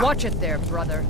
Watch it there, brother.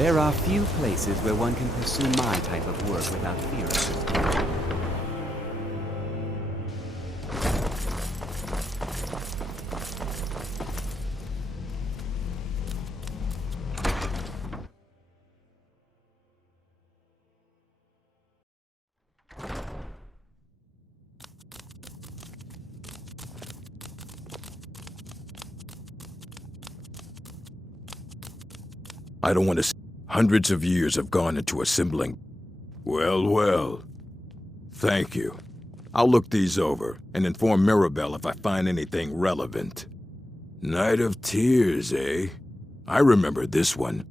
There are few places where one can pursue my type of work without fear of discovery. I don't want to. Hundreds of years have gone into assembling. Well, well. Thank you. I'll look these over and inform Mirabelle if I find anything relevant. Night of Tears, eh? I remember this one.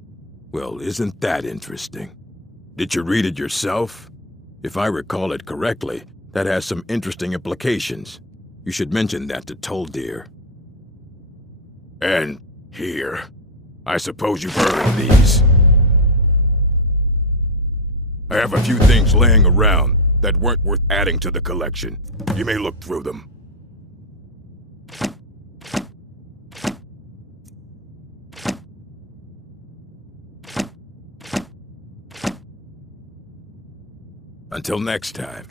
Well, isn't that interesting? Did you read it yourself? If I recall it correctly, that has some interesting implications. You should mention that to Toldir. And here. I suppose you've heard of these. I have a few things laying around that weren't worth adding to the collection. You may look through them. Until next time.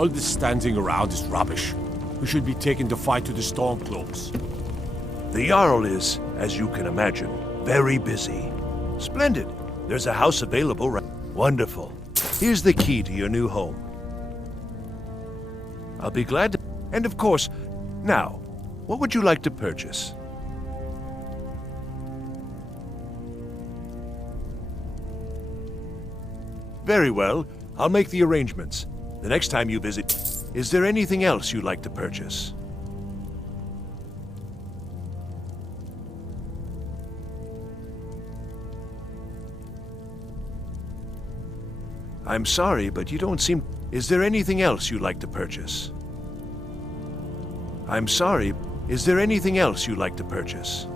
All this standing around is rubbish. We should be taking the fight to the Stormcloaks. The Jarl is, as you can imagine, very busy. Splendid. There's a house available right. Wonderful. Here's the key to your new home. I'll be glad to... And of course, now, what would you like to purchase? Very well. I'll make the arrangements. The next time you visit, is there anything else you'd like to purchase? I'm sorry, but you don't seem... Is there anything else you'd like to purchase? I'm sorry, is there anything else you'd like to purchase?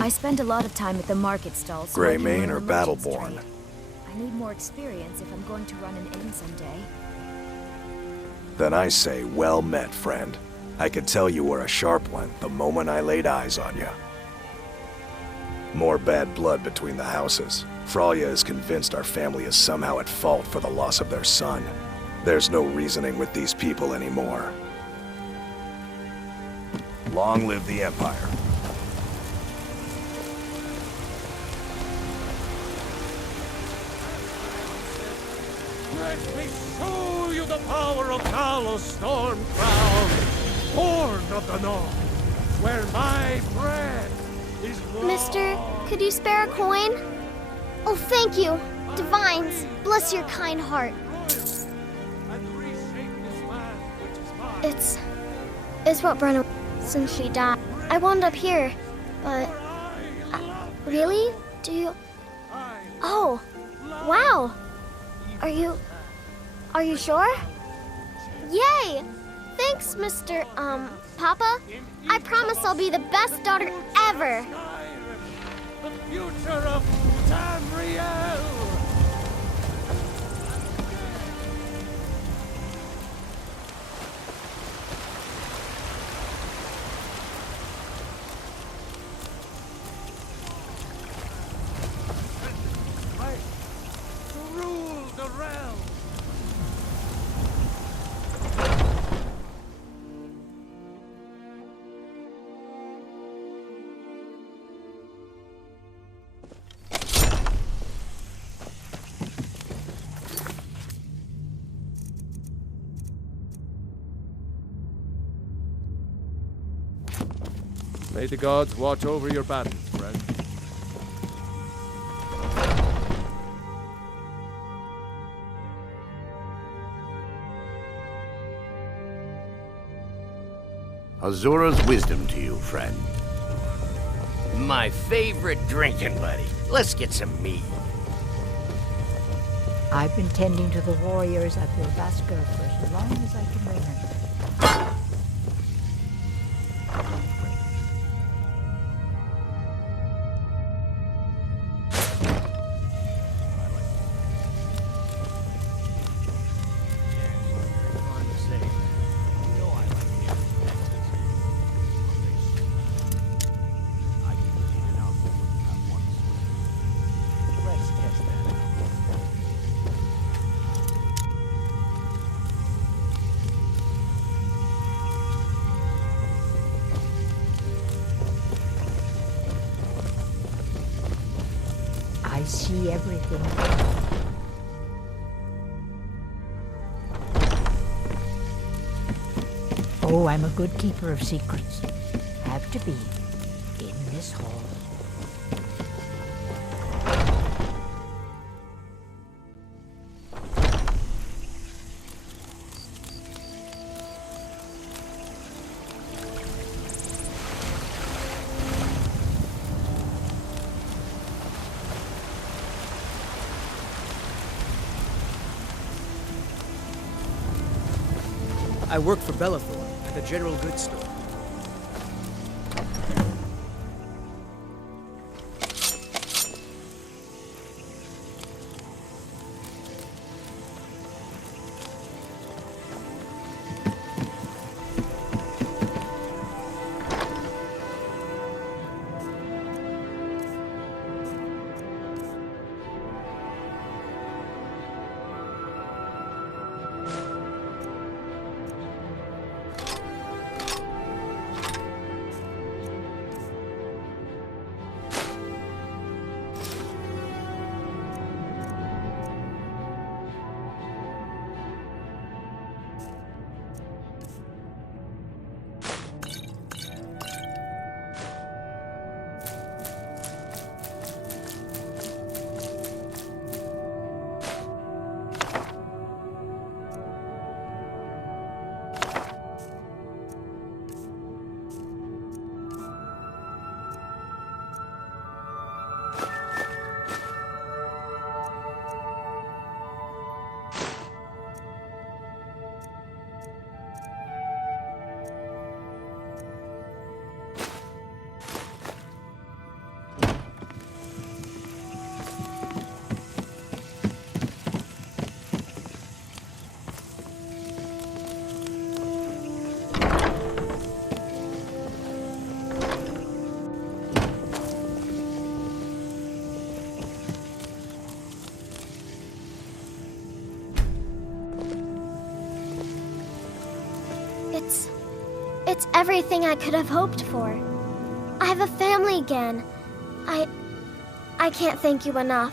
I spend a lot of time at the market stalls. Greymane or Battleborn? I need more experience if I'm going to run an inn someday. Then I say, well met, friend. I could tell you were a sharp one the moment I laid eyes on you. More bad blood between the houses. Fralya is convinced our family is somehow at fault for the loss of their son. There's no reasoning with these people anymore. Long live the Empire. Let me show you the power of Talos Stormcrown, born of the North, where my breath is warm. Mister, could you spare a coin? Oh, thank you. Divines, bless your kind heart. It's what Brenna since she died. I wound up here, but... really? Do you... Oh, wow. Are you sure? Yay! Thanks, Mr. Papa. I promise I'll be the best daughter ever. The future of Tamriel! To rule the realm! May the gods watch over your battles, friend. Azura's wisdom to you, friend. My favorite drinking buddy. Let's get some mead. I've been tending to the warriors at Vilvaskar for as long as I can remember. I see everything. Oh, I'm a good keeper of secrets. Have to be in this hall. I work for Bellathor at the general goods store. It's everything I could have hoped for. I have a family again. I can't thank you enough.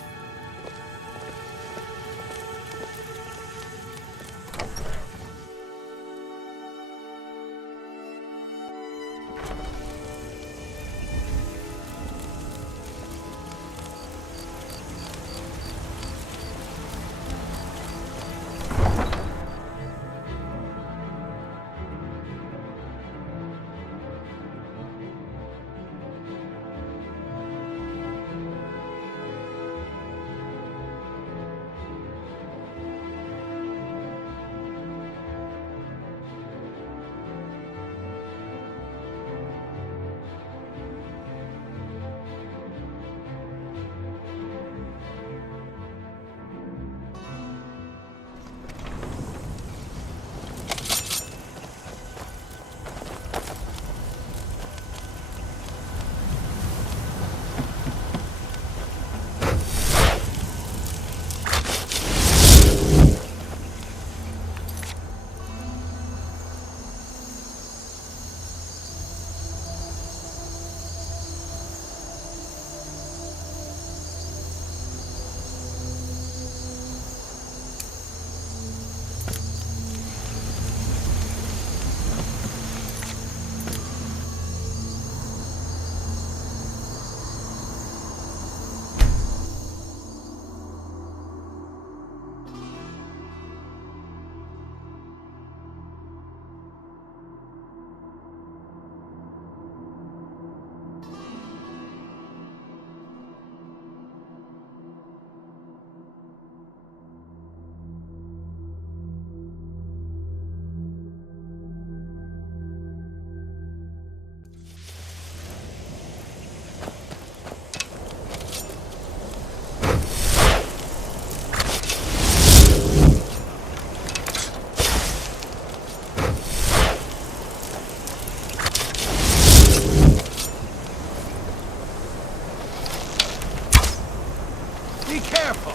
Be careful!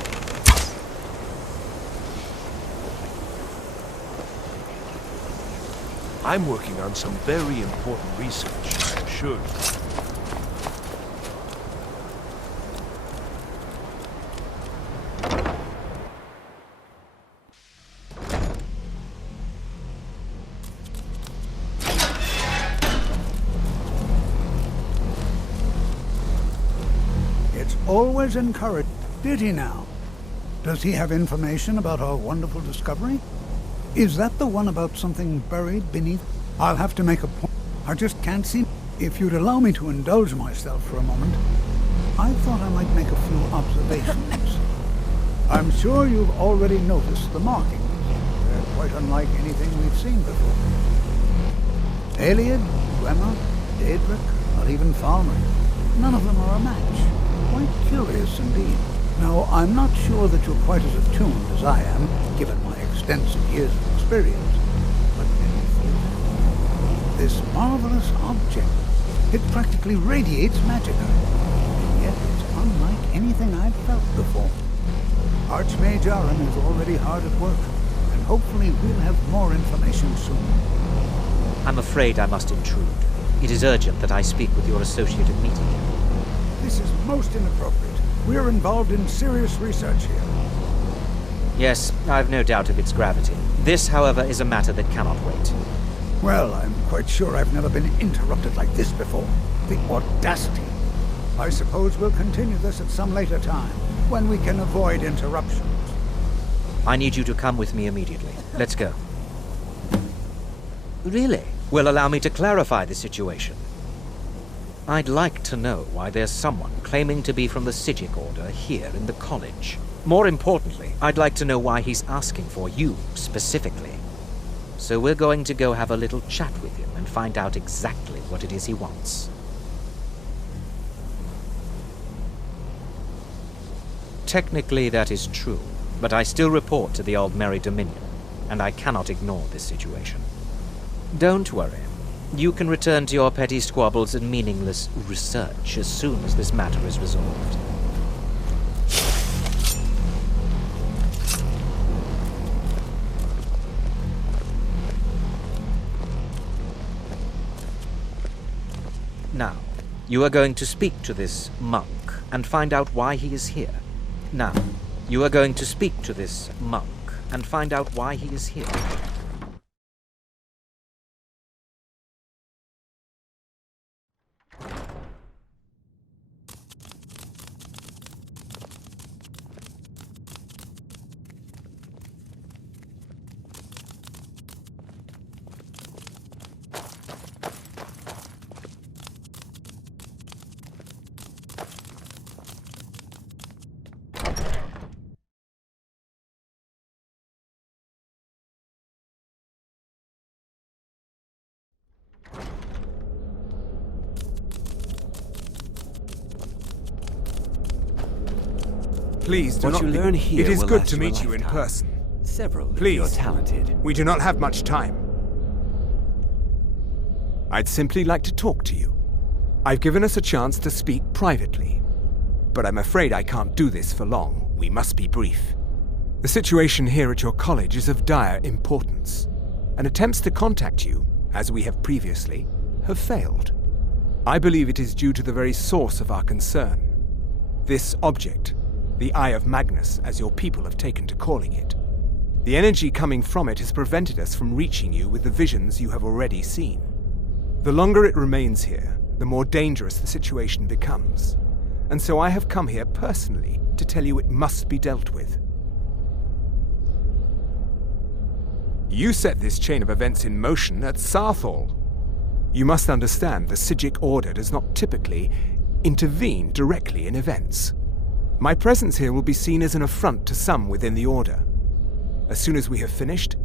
I'm working on some very important research, I assure you. It's always encouraged. Did he now? Does he have information about our wonderful discovery? Is that the one about something buried beneath? I'll have to make a point. I just can't see. If you'd allow me to indulge myself for a moment, I thought I might make a few observations. I'm sure you've already noticed the markings. They're quite unlike anything we've seen before. Aliad, Gwema, Daedric, or even Falmer. None of them are a match. Quite curious indeed. Now, I'm not sure that you're quite as attuned as I am, given my extensive years of experience. But this marvelous object, it practically radiates magic. And yet it's unlike anything I've felt before. Archmage Aaron is already hard at work, and hopefully we'll have more information soon. I'm afraid I must intrude. It is urgent that I speak with your associate immediately. This is most inappropriate. We're involved in serious research here. Yes, I've no doubt of its gravity. This, however, is a matter that cannot wait. Well, I'm quite sure I've never been interrupted like this before. The audacity. I suppose we'll continue this at some later time, when we can avoid interruptions. I need you to come with me immediately. Let's go. Really? Well, allow me to clarify the situation. I'd like to know why there's someone claiming to be from the Psijic Order here in the college. More importantly, I'd like to know why he's asking for you, specifically. So we're going to go have a little chat with him and find out exactly what it is he wants. Technically, that is true, but I still report to the Aldmeri Dominion, and I cannot ignore this situation. Don't worry. You can return to your petty squabbles and meaningless research as soon as this matter is resolved. Now, you are going to speak to this monk and find out why he is here. Now, you are going to speak to this monk and find out why he is here. Please do What not you learn here It is will good last to you a meet you in lifetime. person. Several of Please. you are talented. We do not have much time. I'd simply like to talk to you. I've given us a chance to speak privately. But I'm afraid I can't do this for long. We must be brief. The situation here at your college is of dire importance, and attempts to contact you, as we have previously, have failed. I believe it is due to the very source of our concern. This object, the Eye of Magnus, as your people have taken to calling it. The energy coming from it has prevented us from reaching you with the visions you have already seen. The longer it remains here, the more dangerous the situation becomes. And so I have come here personally to tell you it must be dealt with. You set this chain of events in motion at Sarthal. You must understand the Psijic Order does not typically intervene directly in events. My presence here will be seen as an affront to some within the Order. As soon as we have finished,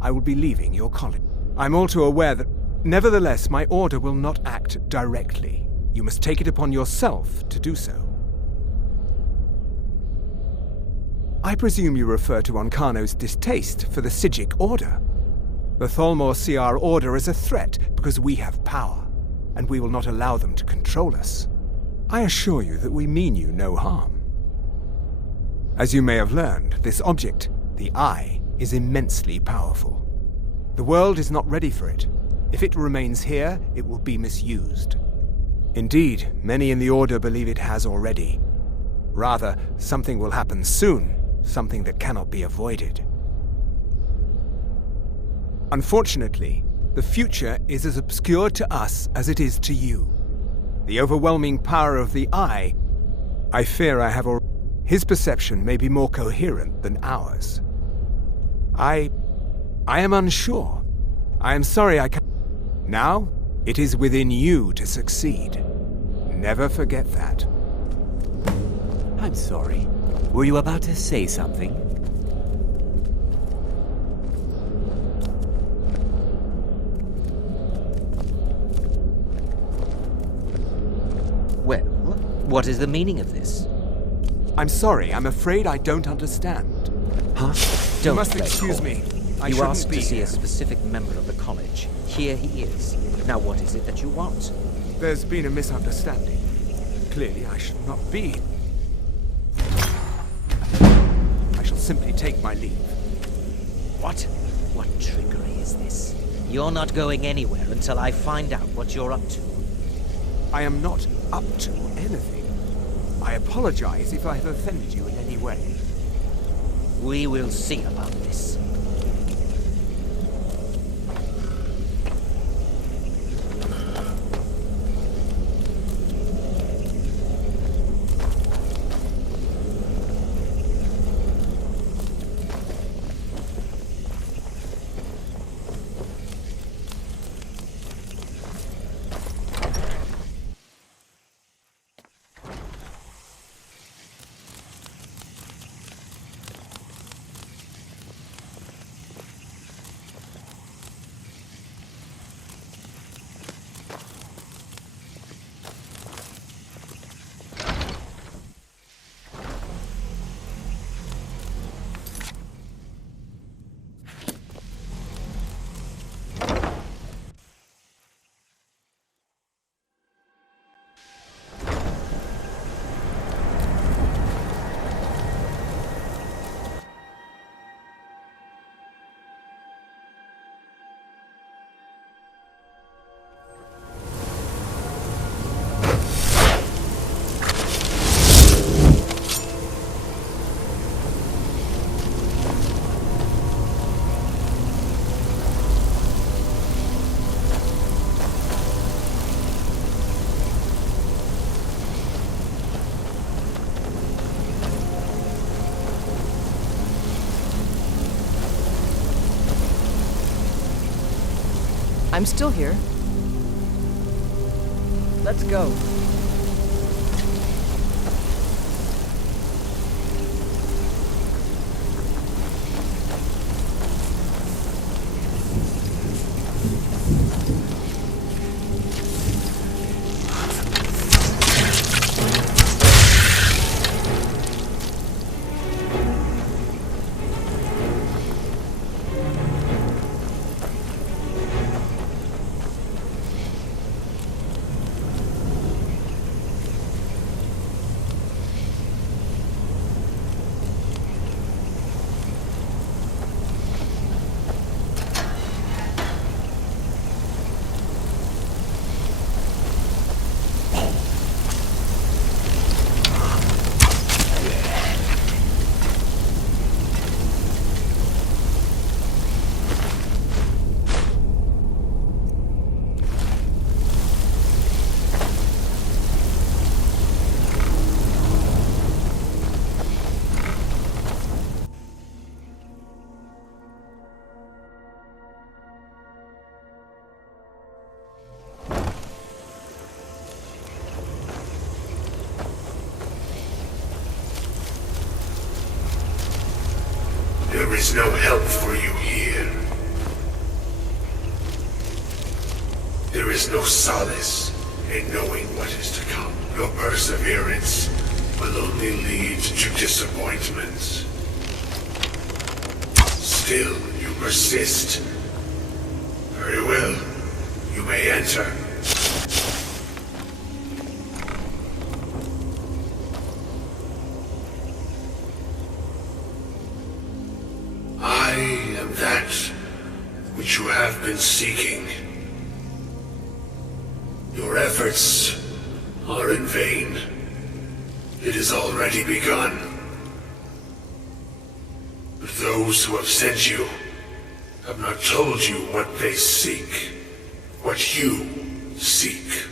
I will be leaving your college. I'm all too aware that, nevertheless, my Order will not act directly. You must take it upon yourself to do so. I presume you refer to Ancano's distaste for the Psijic Order. The Thalmor see our Order as a threat because we have power, and we will not allow them to control us. I assure you that we mean you no harm. As you may have learned, this object, the Eye, is immensely powerful. The world is not ready for it. If it remains here, it will be misused. Indeed, many in the Order believe it has already. Rather, something will happen soon, something that cannot be avoided. Unfortunately, the future is as obscure to us as it is to you. The overwhelming power of the Eye, I fear I have already. His perception may be more coherent than ours. I am unsure. I am sorry I can't. Now, it is within you to succeed. Never forget that. I'm sorry. Were you about to say something? Well, what is the meaning of this? I'm sorry, I'm afraid I don't understand. Huh? You Don't must play excuse coy. me. I You shouldn't asked be to see here. a specific member of the college. Here he is. Now what is it that you want? There's been a misunderstanding. Clearly, I should not be. I shall simply take my leave. What? What trickery is this? You're not going anywhere until I find out what you're up to. I am not up to anything. I apologize if I have offended you in any way. We will see about this. I'm still here. Let's go. There is no help for you here. There is no solace in knowing what is to come. Your perseverance will only lead to disappointments. Still, you persist. Very well. You may enter. I am that which you have been seeking. Your efforts are in vain. It has already begun. But those who have sent you have not told you what they seek, what you seek.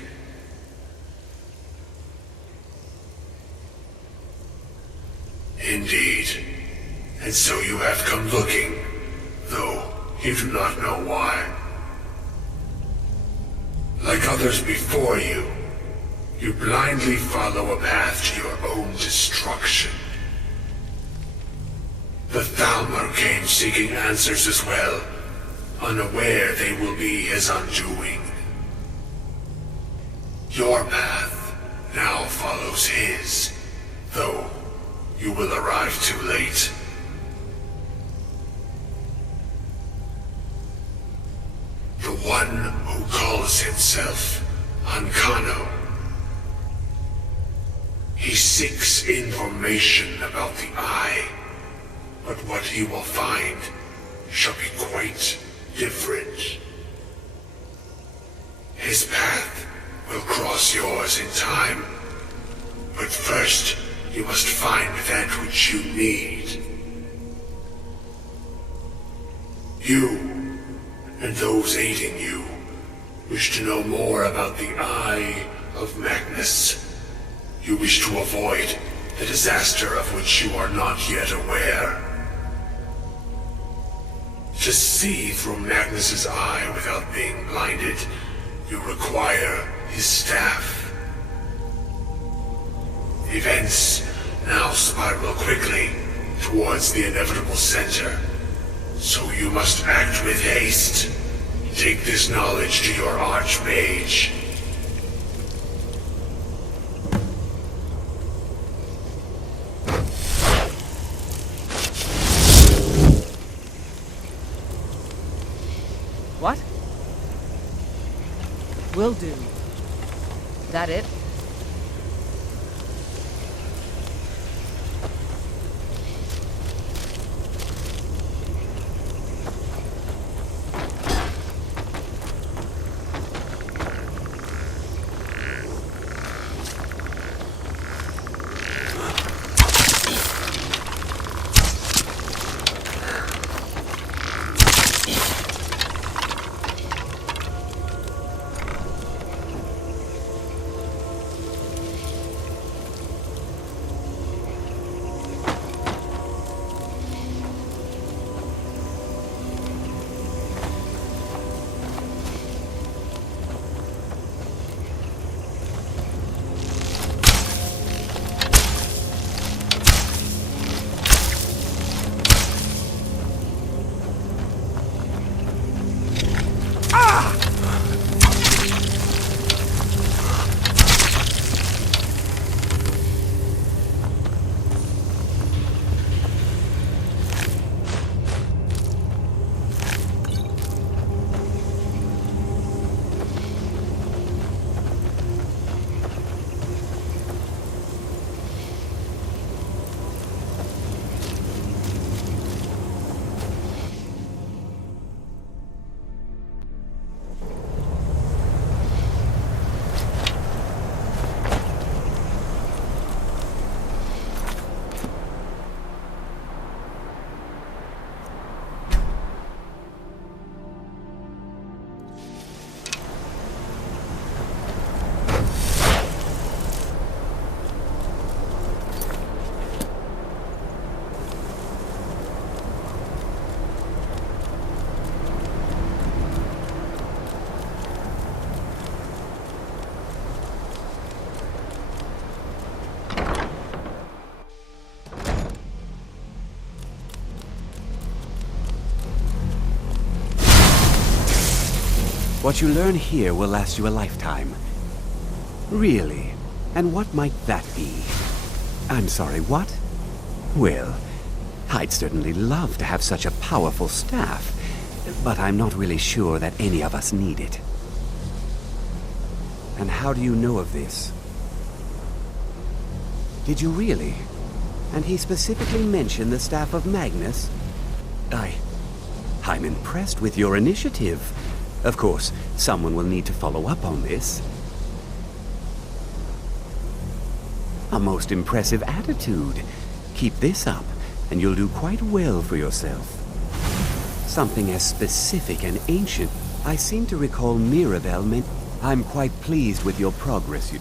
Indeed. And so you have come looking, though you do not know why. Like others before you, you blindly follow a path to your own destruction. The Thalmor came seeking answers as well, unaware they will be his undoing. Your path now follows his, though you will arrive too late. The one who calls himself Ancano. He seeks information about the Eye, but what he will find shall be quite different. His path will cross yours in time, but first you must find that which you need. You and those aiding you wish to know more about the Eye of Magnus. You wish to avoid the disaster of which you are not yet aware. To see through Magnus's eye without being blinded, you require his staff. Events now spiral quickly towards the inevitable center. So you must act with haste. Take this knowledge to your Archmage. What? Will do. That it? What you learn here will last you a lifetime. Really? And what might that be? I'm sorry, what? Well, I'd certainly love to have such a powerful staff, but I'm not really sure that any of us need it. And how do you know of this? Did you really? And he specifically mentioned the staff of Magnus? I'm impressed with your initiative. Of course, someone will need to follow up on this. A most impressive attitude. Keep this up, and you'll do quite well for yourself. Something as specific and ancient. I seem to recall Mirabelle meant... I'm quite pleased with your progress.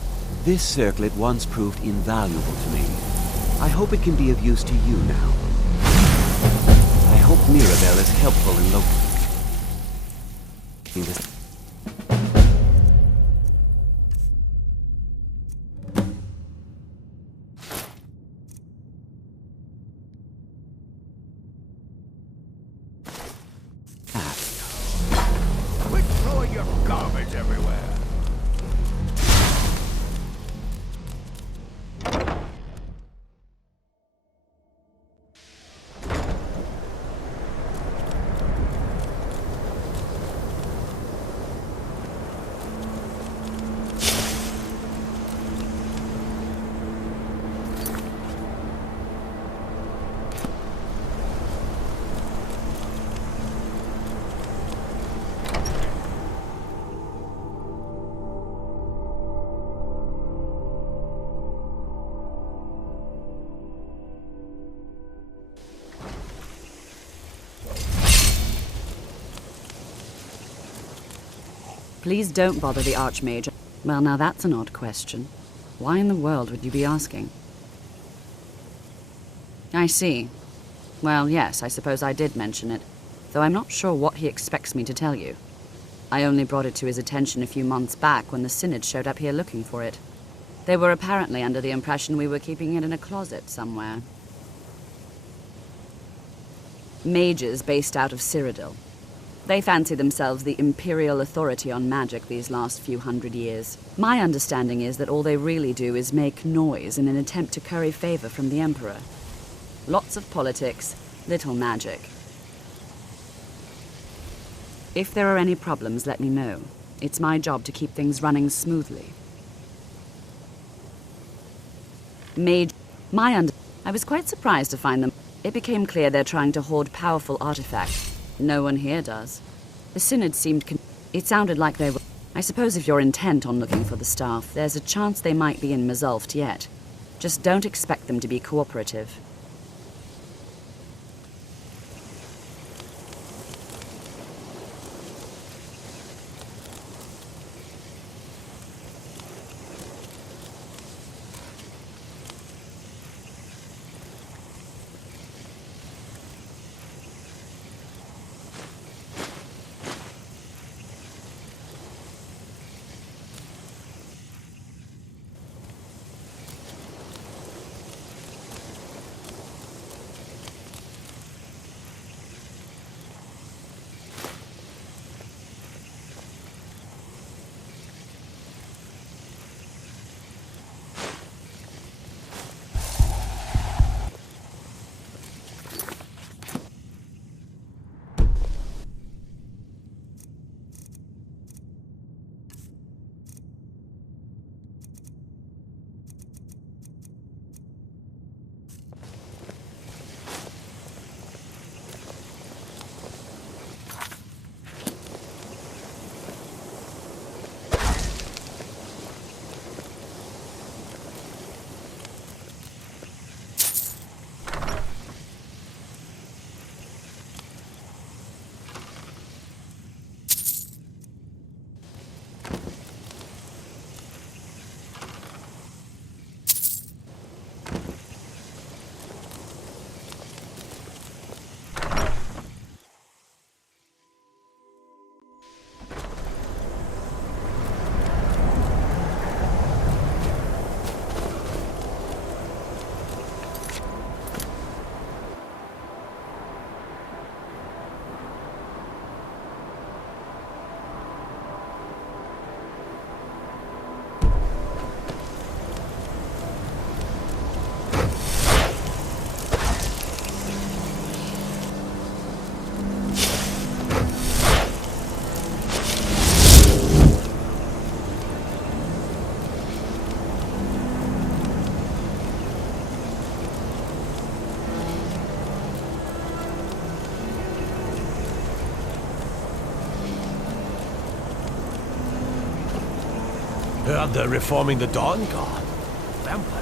This circlet once proved invaluable to me. I hope it can be of use to you now. I hope Mirabelle is helpful in locating this. Quit throwing your garbage everywhere. Please don't bother the Archmage. Well, now that's an odd question. Why in the world would you be asking? I see. Well, yes, I suppose I did mention it, though I'm not sure what he expects me to tell you. I only brought it to his attention a few months back when the Synod showed up here looking for it. They were apparently under the impression we were keeping it in a closet somewhere. Mages based out of Cyrodiil. They fancy themselves the imperial authority on magic these last few hundred years. My understanding is that all they really do is make noise in an attempt to curry favor from the Emperor. Lots of politics, little magic. If there are any problems, let me know. It's my job to keep things running smoothly. I was quite surprised to find them. It became clear they're trying to hoard powerful artifacts. No one here does. The Synod seemed it sounded like they were... I suppose if you're intent on looking for the staff, there's a chance they might be in Mazulft yet. Just don't expect them to be cooperative. Heard they're reforming the Dawn Guard. Vampire.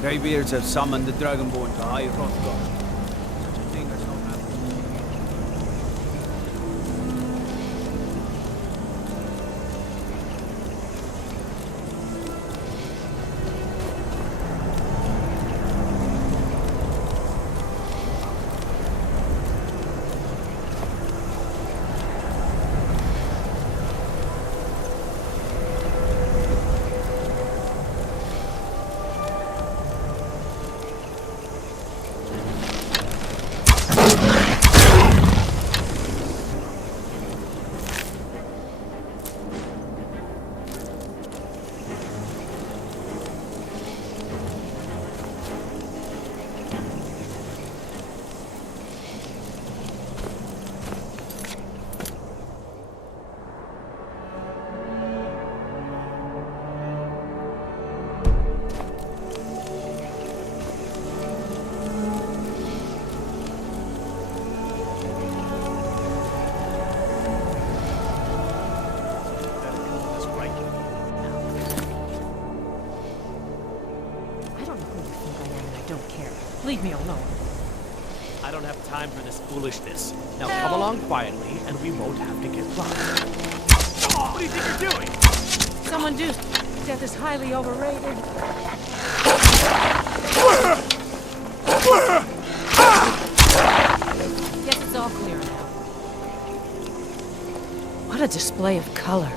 Greybeards have summoned the Dragonborn to High Hrothgar. Such a thing has not happened. Leave me alone. I don't have time for this foolishness. Now come along quietly, and we won't have to get robbed. What do you think you're doing? Someone do. Death is highly overrated. Guess it's all clear now. What a display of color.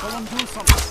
Someone do something.